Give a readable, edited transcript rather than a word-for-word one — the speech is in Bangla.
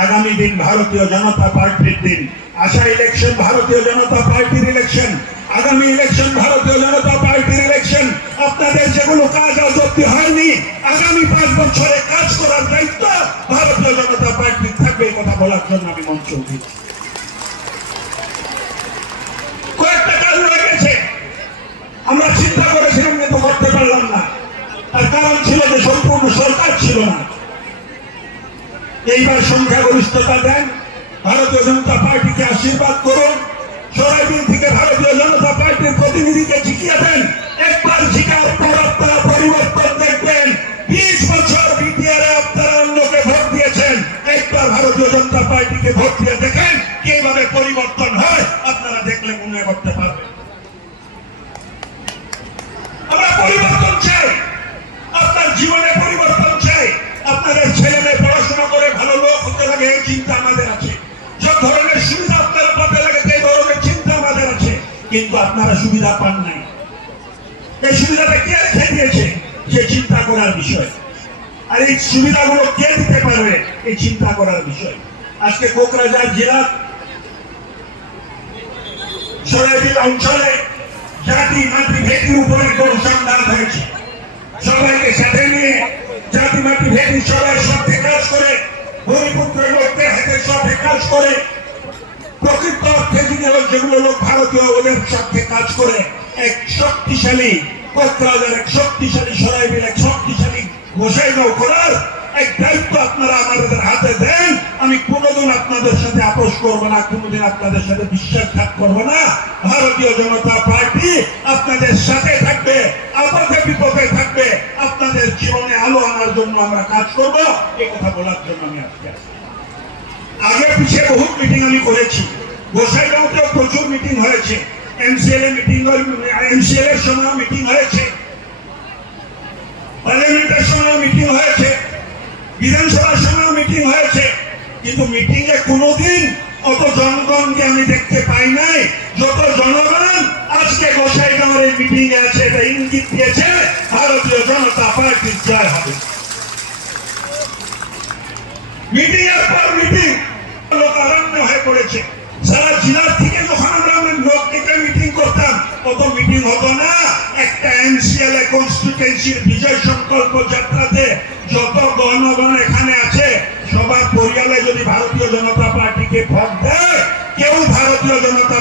আগামী দিন ভারতীয় জনতা পার্টির দিন। আশা ইলেকশন ভারতীয় জনতা পার্টির ইলেকশন, আগামী ইলেকশন ভারতীয় জনতা পার্টির ইলেকশন। আপনাদের যেগুলো কাজ আজ অব্দি হয়নি, আগামী 5 বছরে কাজ করার দায়িত্ব ভারতীয় জনতা পার্টির থাকবে। এই কথা বলার জন্য আমি মঞ্চ উঠেছি। কয়েকটা কাজ রয়ে গেছে, আমরা চিন্তা করেছিলাম কিন্তু করতে পারলাম না। তার কারণ ছিল যে সম্পূর্ণ সরকার ছিল না। এইবার সংখ্যাগরিষ্ঠতা দেন, ভারতীয় জনতা পার্টিকে আশীর্বাদ করুন। সরাইবিল থেকে ভারতীয় জনতা পার্টির প্রতিনিধিকে জিতিয়ে দেন। একবার জিতার পর আপনারা পরিবর্তন দেখবেন। 20 বছর বিটিআরে আপনারা অন্যকে ভোট দিয়েছেন, একবার ভারতীয় জনতা পার্টিকে ভোট দিয়ে দেখেন কিভাবে পরিবর্তন হয়। আপনারা দেখলে মনে করতে পারবেন। আমরা পরিবর্তন চাই, আপনার জীবনে পরিবর্তন চাই। আপনাদের ছেলে মেয়ে পড়াশোনা করে ভালো লোক হতে লাগে, এই চিন্তা আমাদের আছে। সব ধরনের সুবিধা আপনারা পাতে লাগে, এই ধরনের চিন্তা আমাদের আছে। কিন্তু আপনারা সুবিধা পান নাই। এই সুবিধাটা কে রেখে দিয়েছে, সে চিন্তা করার বিষয়। আর এই সুবিধাগুলো কে দিতে পারবে, এই চিন্তা করার বিষয়। আজকে কোকরাঝাড় জেলার সরাইবিল অঞ্চলে জাতি মাতৃ ভেটির উপরে অনুসন্ধান হয়েছে। সবাইকে সাথে নিয়ে জাতি মাতৃ ভেটি সবাই সাথে কাজ করে, ভূমিপুত্র লোকদের হাতে সাথে কাজ করে, প্রকৃত অর্থে যেগুলো লোক ভারতীয় ওদের সাথে কাজ করে এক শক্তিশালী কোকরাঝাড়, এক শক্তিশালী সরাইবিল, এক শক্তিশালী গোসাইগাঁও করার এক দায়িত্ব আপনারা আমাদের হাতে দেন। আমি কোনোদিন আপনাদের সাথে আপোষ করবো না, কোনোদিন আপনাদের সাথে বিশ্বাসঘাত করবো না। ভারতীয় জনতা পার্টি আপনাদের সাথে থাকবে, আপদে বিপদে থাকবে। আপনাদের জীবনে আলো আনার জন্য আমরা কাজ করব। এই কথা বলার জন্য আমি আজকে আসছি। আগে পিছিয়ে বহু মিটিং আমি করেছি, গোসাইগাঁওতেও প্রচুর মিটিং হয়েছে, এমসিএল এর সময় মিটিং হয়েছে, পার্লামেন্টের সময় মিটিং হয়েছে, বিধানসভার সময় মিটিং হয়েছে। কিন্তু মিটিং এ কোনোদিন অত জনগণকে আমি দেখতে পাই নাই যত জনগণ আজকে গোসাইগাঁওয়ের এই মিটিং এ আছে। এটা ইঙ্গিত দিয়েছে ভারতীয় জনতা পার্টির জয় হবে। মিটিং এর পর মিটিং লোক আরণ্য হয়ে পড়েছে। সারা জেলার থেকে যখন আমরা লোক ডেকে মিটিং করতাম, কত মিটিং হতো না। একটা এমসিএল কনস্টিটুয়েন্সির বিজয় সংকল্প যাত্রাতে যত গণগণ এখানে আছে, সবার পরিয়ালে যদি ভারতীয় জনতা পার্টিকে ভোট দেয়, কেউ ভারতীয় জনতা